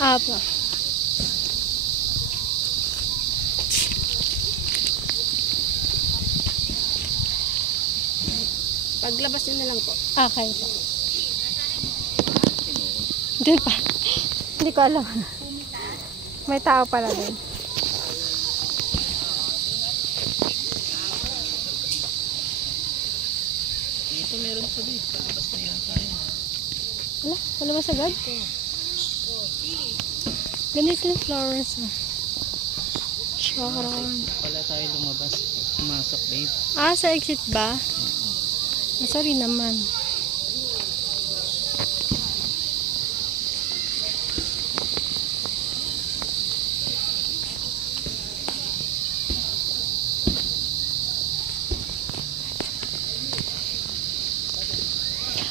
Apa. Paglabas nyo na lang po. Okay po. Doon pa. Hindi ko alam. May tao pala doon. Ito meron pa din. Palabas na yan tayo. Wala. Palabas agad. Ganito yung flowers. Charon. Pala tayo lumabas. Pumasok babe. Ah, sa exit ba? Sorry naman.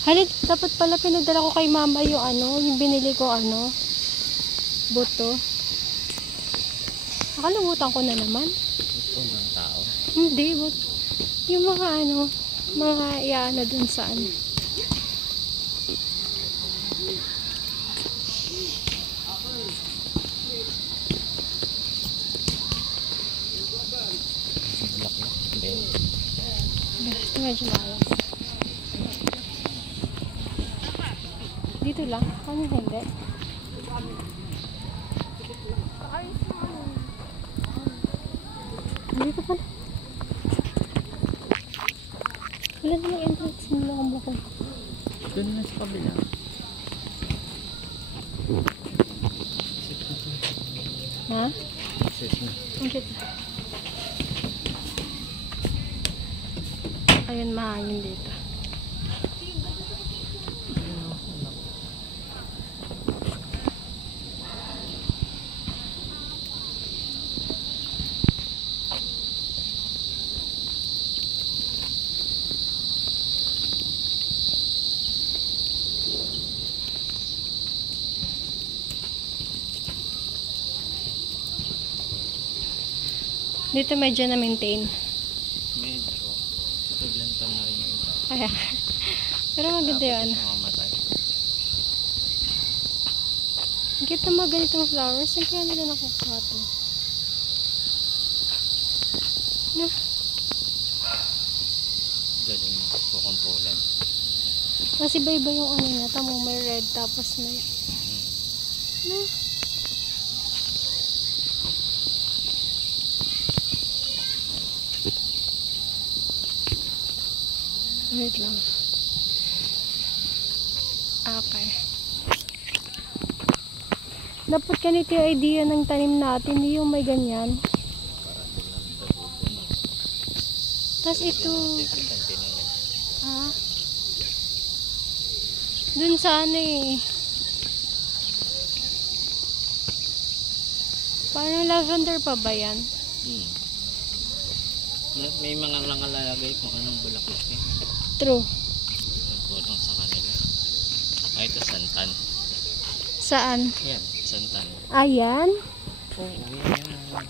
Halit, dapat pala pinagdala ko kay mama yung yung binili ko buto. Nakalimutan ko na naman. Buto ng tao. Hindi, buto. Yung mga mga iano dun sa Bulaklak. Ito medyo maayos. Dito lang. Kami hindi. Dito pala. Wala namang entrance nila ang bukod. Doon na sa kabila. Ha? Set na. Ang cute. Ayun, mahangin dito. Dito medyo na-maintain. Medyo. Tuglanta na rin yung iba. Kaya. Pero maganda yun. Mamamatay. Ang cute na mga ganitong flowers. Saan kaya nila nakukuha ito? Galing kukumpulan. Kasi iba-iba yung niya. Tamo may red tapos may... Wait lang. Okay. Dapat ganito yung idea ng tanim natin. Hindi yung may ganyan. Tapos ito... Ha? Dun sa parang lavender pa ba yan? May mga nangalalagay kung anong bulaklak eh. True. Kurang sa kanila. Ay, ito santan. Saan? Yan, santan. Ayan? Oo, yan ang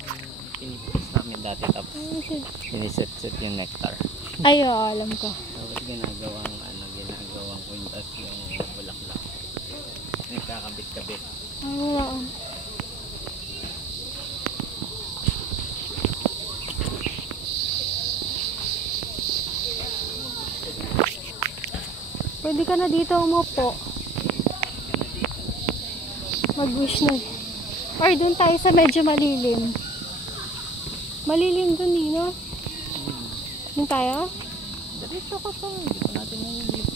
pinipilis namin dati. Tapos siniset-set yung nectar. Ay, alam ko. Tapos ginagawang kwintas yung bulaklak. Nagkakabit-kabit. Oo. Pwede ka na dito umupo. Mag-wish na. Or dun tayo sa medyo malilim. Malilim dun no? Dun tayo? Dito ka pa. Hindi pa natin nalilip.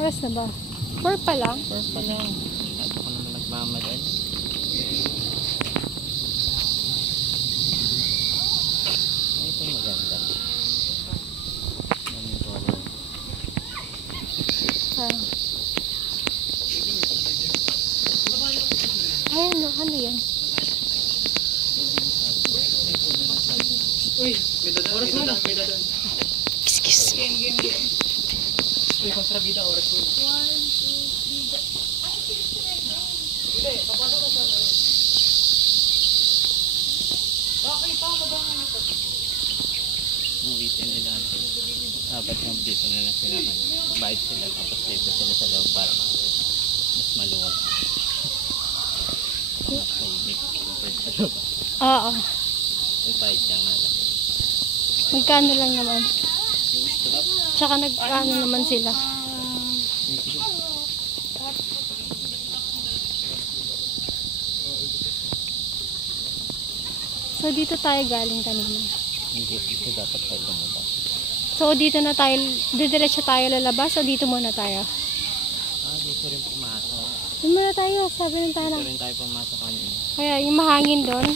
Oras na ba? 4 pa lang? 4 pa lang. Ito ko naman nagmamadal. Ito maganda. Ayun, ano yan? Uy, may dadan. Oras mo na. May dadan. Excuse me. Uy, kontrabida, oras mo na. 1, 2, 3. Hindi, papasok ka sa ngayon. Bakit pa? Mabangan ito. Uwitin nila. Dapat yung dito na lang sila. Bayad sila tapos dito sila sa loob para mas maluwag. Mas tahimik compared sa loob. Oo. May bayad siya nga lang. Magkano lang naman. Tsaka nag-ano naman sila. So dito tayo galing kanina. Hindi, dito dapat tayo lumabas. So dito na tayo, didiretso tayo lalabas o dito muna tayo? Dito rin pumasok. Dito muna tayo, sabi ng Dito tanong. rin tayo pumasok kanina. Kaya yung mahangin doon.